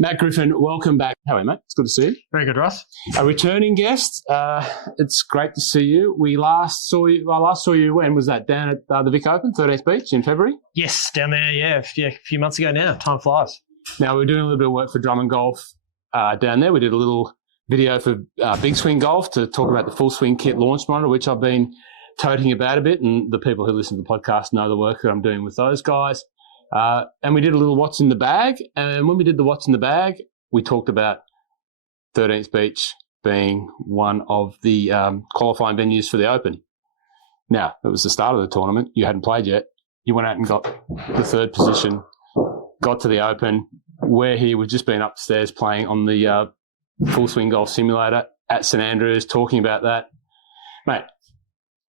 Matt Griffin, welcome back. How are you, mate? It's good to see you. Very good, Ross. A returning guest. It's great to see you. I last saw you, when was that? Down at the VIC Open, 13th Beach in February? Yes, down there, a few months ago now. Time flies. Now, we're doing a little bit of work for Drum and Golf down there. We did a little video for Big Swing Golf to talk about the Full Swing Kit launch monitor, which I've been toting about a bit, and the people who listen to the podcast know the work that I'm doing with those guys. And we did a little What's in the Bag. And when we did the What's in the Bag, we talked about 13th Beach being one of the qualifying venues for the Open. Now, it was the start of the tournament. You hadn't played yet. You went out and got the third position, got to the Open. We're here. We've just been upstairs playing on the Full Swing Golf Simulator at St Andrews, talking about that. Mate,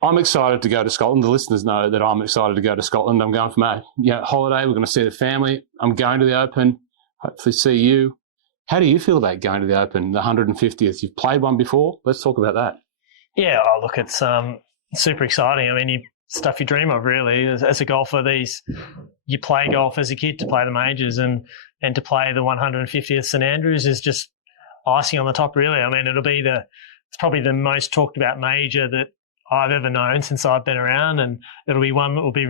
I'm excited to go to Scotland. The listeners know that I'm excited to go to Scotland. I'm going for my holiday. We're going to see the family. I'm going to the Open. Hopefully see you. How do you feel about going to the Open, the 150th? You've played one before. Let's talk about that. Yeah, look, it's super exciting. I mean, stuff you dream of, really. As a golfer, you play golf as a kid to play the majors, and to play the 150th St Andrews is just icing on the top, really. I mean, it's probably the most talked about major that I've ever known since I've been around, and it'll be one that will be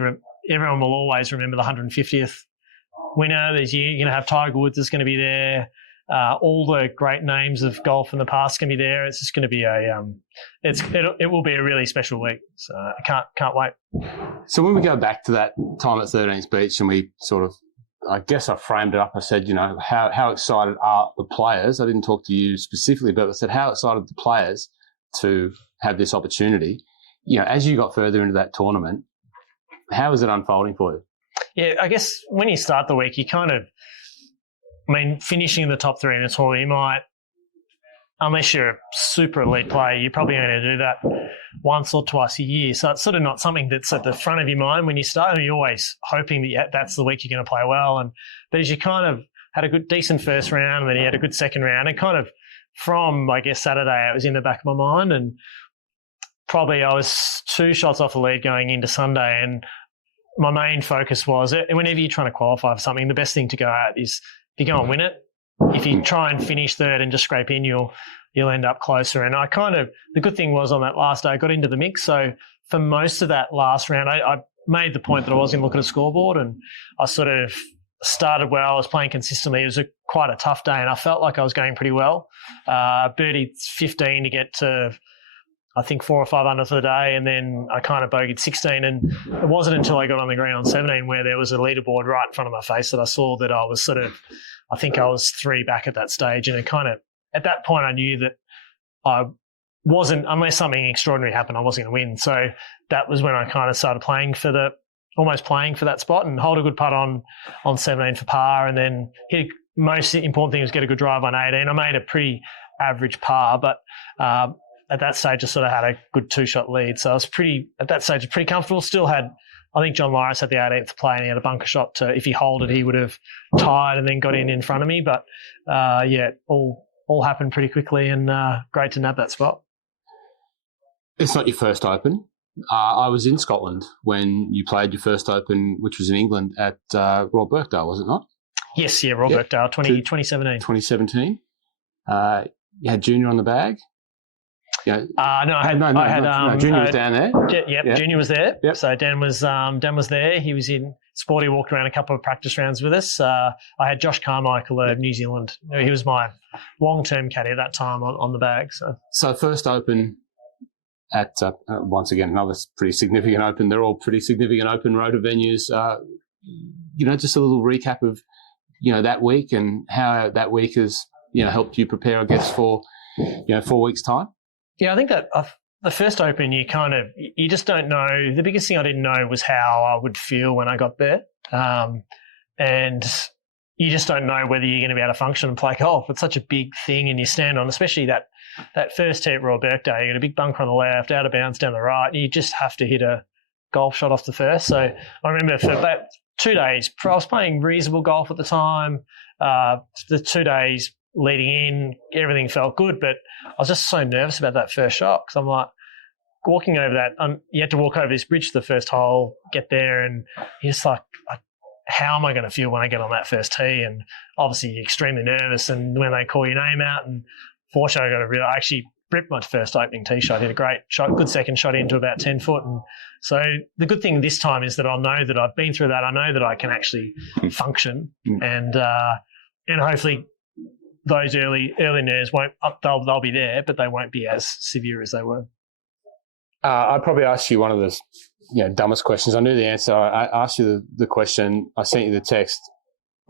everyone will always remember the 150th winner. You're going to have Tiger Woods is going to be there. All the great names of golf in the past can be there. It's just going to be it will be a really special week. So I can't wait. So when we go back to that time at 13th Beach, and we sort of, I guess I framed it up. I said, how excited are the players? I didn't talk to you specifically, but I said, how excited are the players to have this opportunity? As you got further into that tournament, how is it unfolding for you? Yeah, I guess when you start the week, you finishing in the top three in a tournament, you might, unless you're a super elite player, you're probably going to do that once or twice a year. So it's sort of not something that's at the front of your mind when you start. You're always hoping that that's the week you're going to play well. But as you kind of had a decent first round, and then you had a good second round, and kind of from, I guess, Saturday, it was in the back of my mind, and probably I was 2 shots off the lead going into Sunday, and my main focus was, whenever you're trying to qualify for something, the best thing to go at is if you go and win it. If you try and finish third and just scrape in, you'll end up closer. And the good thing was on that last day, I got into the mix. So for most of that last round, I made the point that I was going to look at a scoreboard, and I sort of started well. I was playing consistently. It was quite a tough day, and I felt like I was going pretty well. Birdie 15 to get to, I think, 4 or 5 under for the day, and then I kind of bogeyed 16, and it wasn't until I got on the green on 17 where there was a leaderboard right in front of my face that I saw that I was I think I was 3 back at that stage, and it kind of, at that point I knew that I wasn't, unless something extraordinary happened, I wasn't going to win. So that was when I kind of started almost playing for that spot, and hold a good putt on 17 for par, and then most important thing was get a good drive on 18. I made a pretty average par, but at that stage, I sort of had a good 2-shot lead. So I was pretty comfortable. Still had, I think John Lyris had the 18th play, and he had a bunker shot to, if he holed it, he would have tied and then got in front of me. But all happened pretty quickly, and great to nab that spot. It's not your first Open. I was in Scotland when you played your first Open, which was in England at Royal Birkdale, was it not? Yes, Royal Birkdale, 2017. 2017. You had Junior on the bag. No, Junior was down there. Yep. Junior was there. Yep. So Dan was there. He was in sport. He walked around a couple of practice rounds with us. I had Josh Carmichael of New Zealand. He was my long-term caddy at that time on the bag. So first Open at, once again, another pretty significant Open. They're all pretty significant Open rotor venues. Just a little recap of, that week and how that week has, helped you prepare, I guess, for, 4 weeks' time. Yeah, I think that the first Open, you just don't know. The biggest thing I didn't know was how I would feel when I got there. And you just don't know whether you're going to be able to function and play golf. It's such a big thing, and you stand on, especially that first tee at Royal Birkdale, you got a big bunker on the left, out of bounds down the right, and you just have to hit a golf shot off the first. So I remember for that 2 days, I was playing reasonable golf at the time. The 2 days leading in, everything felt good, but I was just so nervous about that first shot, because I'm like, walking over that, you had to walk over this bridge to the first hole, get there, and you're just like, how am I going to feel when I get on that first tee? And obviously you're extremely nervous, and when they call your name out, and fortunately I actually ripped my first opening tee shot, hit a great shot, good second shot into about 10 foot. And so the good thing this time is that I know that I've been through that. I know that I can actually function, and hopefully those early nerves won't, they'll be there, but they won't be as severe as they were. I'd probably ask you one of the dumbest questions. I knew the answer. I asked you the question. I sent you the text.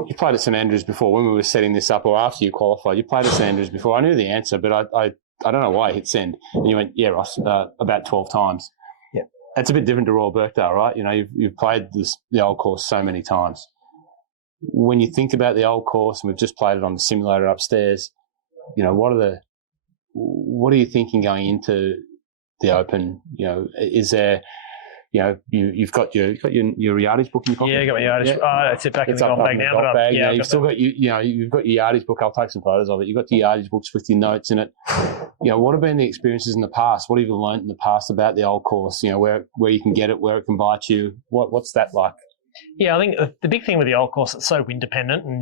You played at St Andrews before when we were setting this up, or after you qualified. You played at St Andrews before. I knew the answer, but I don't know why I hit send. And you went, yeah, Ross, about 12 times. Yeah, that's a bit different to Royal Birkdale, right? You've played the old course so many times. When you think about the old course, and we've just played it on the simulator upstairs, what are you thinking going into the Open? Is there, you've got your yardage book in your pocket? Yeah, I got my yardage. Yeah. Oh, it's back in the golf bag now. Yeah, you've still got you've got your yardage book. I'll take some photos of it. You've got your yardage books with your notes in it. What have been the experiences in the past? What have you learned in the past about the old course? Where you can get it, where it can bite you. What's that like? Yeah, I think the big thing with the old course, it's so wind dependent, and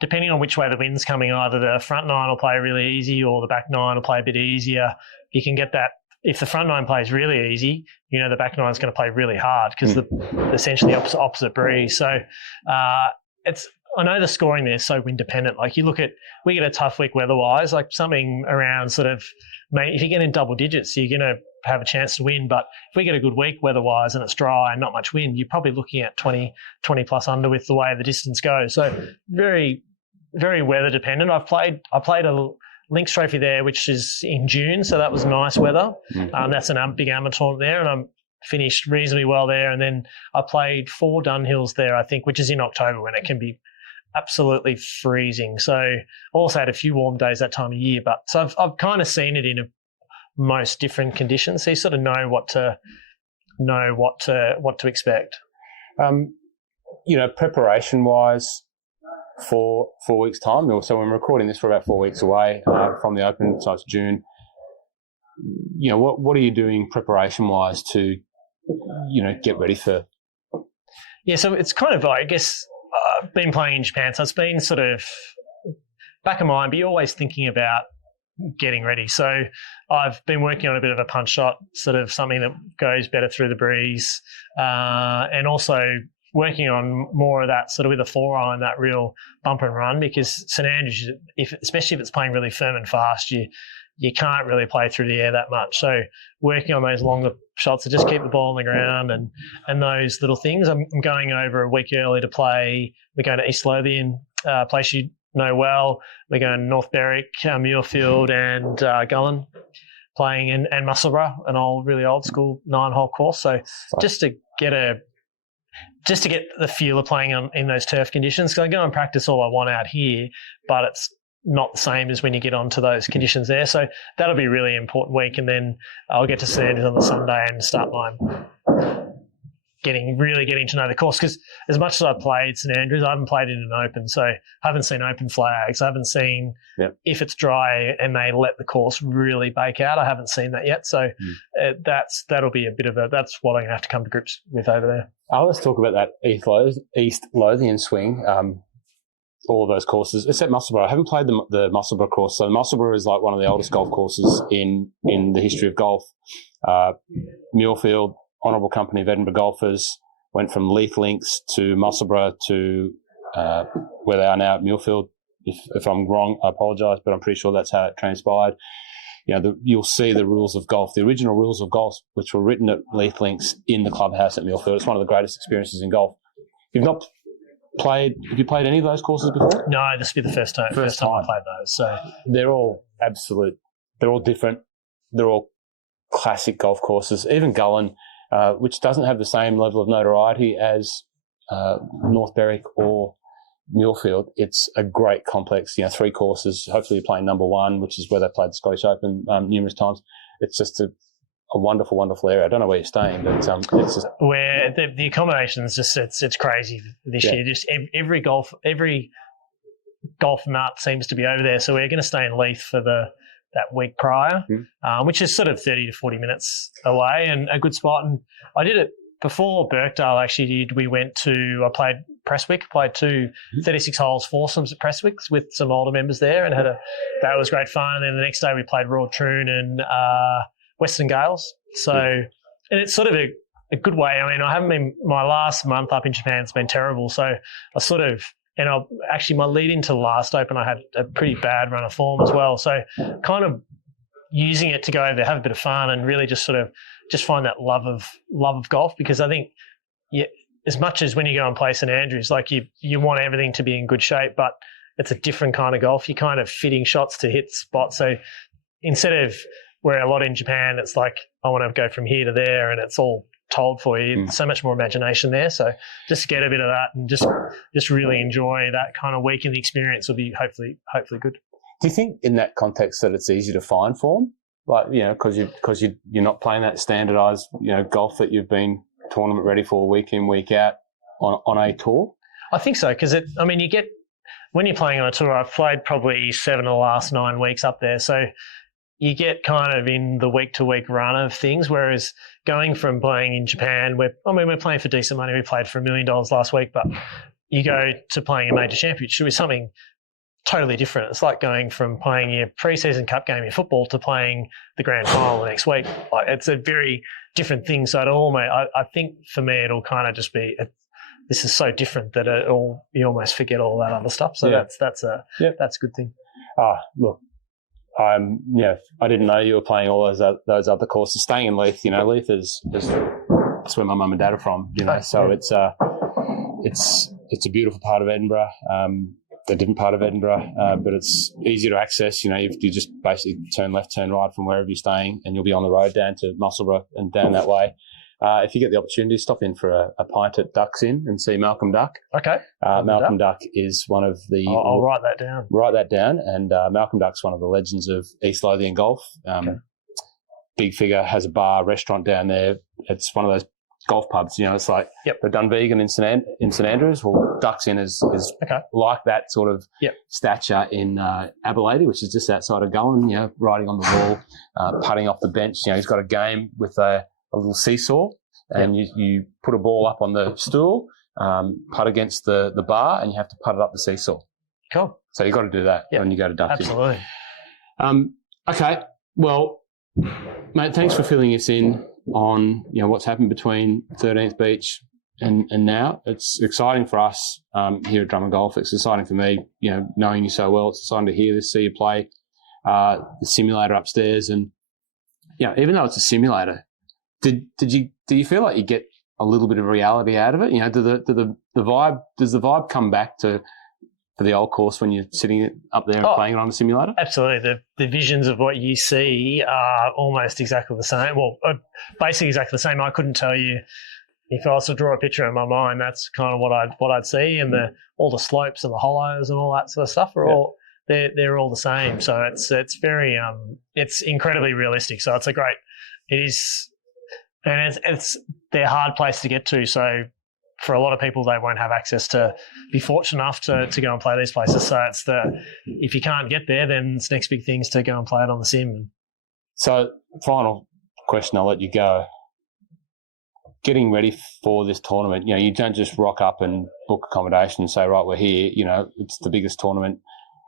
depending on which way the wind's coming, either the front nine will play really easy or the back nine will play a bit easier. You can get that. If the front nine plays really easy, the back nine's going to play really hard because essentially opposite breeze. So I know the scoring there is so wind dependent. Like we get a tough week weather-wise, like something around sort of, if you get in double digits, you're going to have a chance to win. But if we get a good week weather-wise and it's dry and not much wind, you're probably looking at 20 plus under with the way the distance goes. So very, very weather dependent. I played a Links Trophy there, which is in June, so that was nice weather. That's a big amateur tournament there, and I'm finished reasonably well there. And then I played 4 Dunhills there, I think, which is in October when it can be absolutely freezing. So also had a few warm days that time of year, but so I've kind of seen it in most different conditions. So you sort of know what to expect. Preparation wise, for 4 weeks' time. So we're recording this for about 4 weeks away from the Open, so it's June. What are you doing preparation-wise to, get ready for? Yeah, so it's kind of like, I guess, I've been playing in Japan, so it's been sort of back of mind, but you're always thinking about getting ready. So I've been working on a bit of a punch shot, sort of something that goes better through the breeze, and also working on more of that sort of with a 4-iron, that real bump and run, because St Andrews, especially if it's playing really firm and fast, you can't really play through the air that much. So working on those longer shots to just keep the ball on the ground and those little things. I'm going over a week early to play. We're going to East Lothian, place you know well. We're going to North Berwick, Muirfield and Gullen, playing and Musselburgh, an really old school 9-hole course. So just to get the feel of playing in those turf conditions, because I go and practice all I want out here, but it's not the same as when you get onto those conditions there. So that'll be a really important week, and then I'll get to St Andrews on the Sunday and start getting to know the course, because as much as I played St Andrews, I haven't played in an Open, so I haven't seen open flags. I haven't seen if it's dry and they let the course really bake out. I haven't seen that yet, so that'll be that's what I'm going to have to come to grips with over there. Let's talk about that East Lothian swing. All of those courses, except Musselburgh. I haven't played the Musselburgh course. So Musselburgh is like one of the oldest golf courses in the history of golf. Muirfield, Honourable Company of Edinburgh Golfers, went from Leith Links to Musselburgh to where they are now at Muirfield. If I'm wrong, I apologise, but I'm pretty sure that's how it transpired. You'll see the rules of golf, the original rules of golf, which were written at Leith Links in the clubhouse at Muirfield. It's one of the greatest experiences in golf. Have you played any of those courses before? No, this will be the first time I played those. So they're all they're all different. They're all classic golf courses. Even Gullen, which doesn't have the same level of notoriety as North Berwick or Muirfield, it's a great complex, 3 courses. Hopefully you're playing number 1, which is where they played the Scottish Open numerous times. It's just a wonderful, wonderful area. I don't know where you're staying, but it's just where the accommodation is just it's crazy this year. Just every golf nut seems to be over there. So we're going to stay in Leith for that week prior, which is sort of 30 to 40 minutes away and a good spot. And I did it before Birkdale. Actually, I played Prestwick. Played 2 36 holes foursomes at Prestwick with some older members there, and that was great fun. And then the next day we played Royal Troon and Western Gales. So, and it's sort of a good way. I mean, I haven't been, my last month up in Japan has been terrible. So I sort of, and actually my lead into the last Open, I had a pretty bad run of form as well. So kind of using it to go over there, have a bit of fun, and really just sort of just find that love of golf, because I think as much as when you go and play St Andrews, like you want everything to be in good shape, but it's a different kind of golf. You're kind of fitting shots to hit spots. So instead of where a lot in Japan, it's like, I want to go from here to there and it's all told for you. So much more imagination there. So just get a bit of that and just really enjoy that kind of week, and the experience will be hopefully good. Do you think in that context that it's easy to find form? Like, because you're not playing that standardised, golf that you've been tournament ready for week in, week out on a tour? I think so, because you get, when you're playing on a tour, I've played probably 7 of the last 9 weeks up there. So you get kind of in the week-to-week run of things, whereas going from playing in Japan, we're playing for decent money. We played for $1 million last week, but you go to playing a major championship with something totally different. It's like going from playing your pre-season cup game in football to playing the grand final the next week. Like, it's a very different thing. So I think for me, it'll kind of just be, this is so different that you almost forget all that other stuff. So that's a good thing. Look, I didn't know you were playing all those other courses. Staying in Leith, Leith is that's where my mum and dad are from. So it's a beautiful part of Edinburgh, a different part of Edinburgh, but it's easy to access. You just basically turn left, turn right from wherever you're staying, and you'll be on the road down to Musselburgh and down that way. If you get the opportunity, stop in for a pint at Duck's Inn and see Malcolm Duck. Okay. Malcolm Duck is one of the... I'll write that down. Write that down. And Malcolm Duck's one of the legends of East Lothian golf. Big figure, has a bar, restaurant down there. It's one of those golf pubs. It's like the Dunvegan in St Andrews. Well, Duck's Inn is like that sort of stature in Aberlady, which is just outside of Gowan, riding on the wall, putting off the bench. He's got a game with a little seesaw, and you put a ball up on the stool, putt against the bar, and you have to putt it up the seesaw. Cool. So you've got to do that when you go to Duck's Inn. Absolutely. Okay. Well, mate, thanks for filling us in on what's happened between 13th Beach and now. It's exciting for us here at Drummond Golf. It's exciting for me, knowing you so well. It's exciting to hear this, see you play the simulator upstairs, and even though it's a simulator, do you feel like you get a little bit of reality out of it? Does the vibe come back to the old course when you're sitting up there and playing it on a simulator? Absolutely. The visions of what you see are almost exactly the same. Well, basically exactly the same. I couldn't tell you, if I was to draw a picture in my mind, that's kind of what I'd see, and all the slopes and the hollows and all that sort of stuff are all they're all the same. So it's very it's incredibly realistic. So it is. And they're a hard place to get to. So for a lot of people, they won't have access to be fortunate enough to go and play these places. So if you can't get there, then it's next big thing is to go and play it on the sim. So final question, I'll let you go. Getting ready for this tournament, you don't just rock up and book accommodation and say, right, we're here. It's the biggest tournament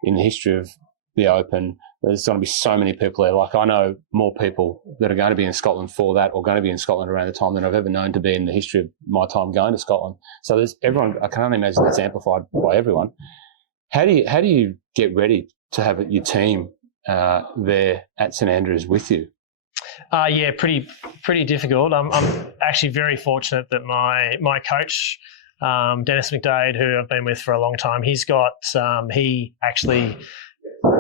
in the history of the Open. There's going to be so many people there. Like, I know more people that are going to be in Scotland for that, or going to be in Scotland around the time, than I've ever known to be in the history of my time going to Scotland. So there's everyone. I can only imagine it's amplified by everyone. How do you get ready to have your team there at St Andrews with you? Pretty difficult. I'm actually very fortunate that my coach, Dennis McDade, who I've been with for a long time, he's got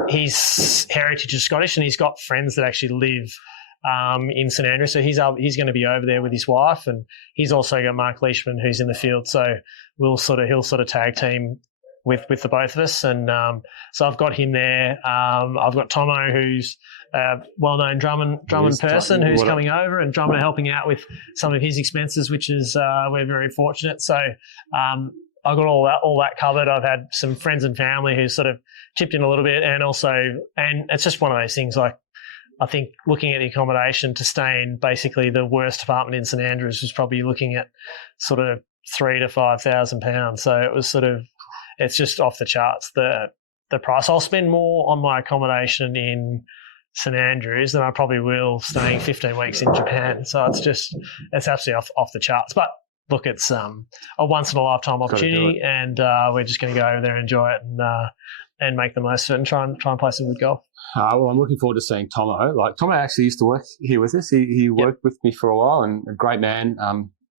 his heritage is Scottish, and he's got friends that actually live in St Andrews. So he's going to be over there with his wife, and he's also got Mark Leishman, who's in the field. So he'll sort of tag team with the both of us. And so I've got him there. I've got Tomo, who's a well-known Drummond person, who's coming over, and Drummond helping out with some of his expenses, which is we're very fortunate. So I've got all that covered. I've had some friends and family who sort of chipped in a little bit, and it's just one of those things. Like, I think looking at the accommodation to stay in basically the worst apartment in St Andrews was probably looking at sort of £3,000 to £5,000. So it was it's just off the charts, the price. I'll spend more on my accommodation in St Andrews than I probably will staying 15 weeks in Japan. So it's absolutely off the charts. But look, it's a once in a lifetime opportunity, and we're just going to go over there and enjoy it and make the most of it and try and play some good golf. Well, I'm looking forward to seeing Tomo. Like, Tomo actually used to work here with us. He worked with me for a while, and a great man.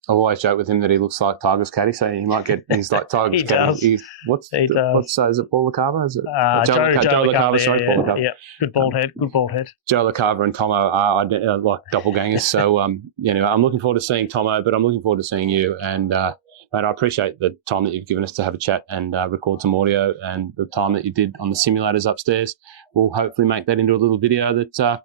I've always joked with him that he looks like Tiger's caddy, so he might get. He's like Tiger's caddy. Does. What's is it Paul LaCava? Is it Joe LaCava? Sorry, Paul LaCava. Yeah, good bald head. Joe LaCava and Tomo are like doppelgangers. So I'm looking forward to seeing Tomo, but I'm looking forward to seeing you. And mate, I appreciate the time that you've given us to have a chat and record some audio, and the time that you did on the simulators upstairs. We'll hopefully make that into a little video that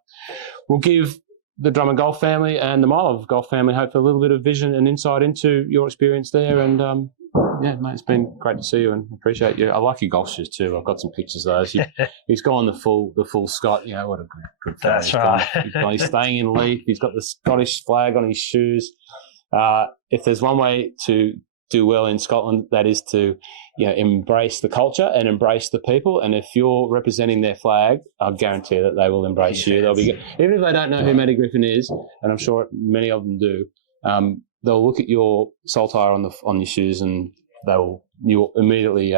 will give the Drum and Golf family and the MLOG Golf family hopefully a little bit of vision and insight into your experience there. And mate, it's been great to see you and appreciate you. I like your golf shoes too. I've got some pictures of those. He's gone the full Scott. What a good fella. That's right. He's staying in leaf. He's got the Scottish flag on his shoes. If there's one way to do well in Scotland, that is to embrace the culture and embrace the people. And if you're representing their flag, I guarantee that they will embrace you. They'll be good. Even if they don't know who Matty Griffin is, and I'm sure many of them do, they'll look at your saltire on your shoes, and you'll immediately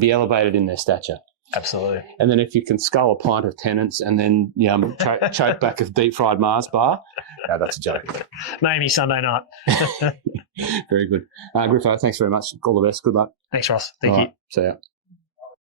be elevated in their stature. Absolutely. And then if you can scull a pint of Tennant's and then choke back a deep fried Mars bar, that's a joke. Maybe Sunday night. Very good. Griffo, thanks very much. All the best. Good luck. Thanks, Ross. Thank you. See ya.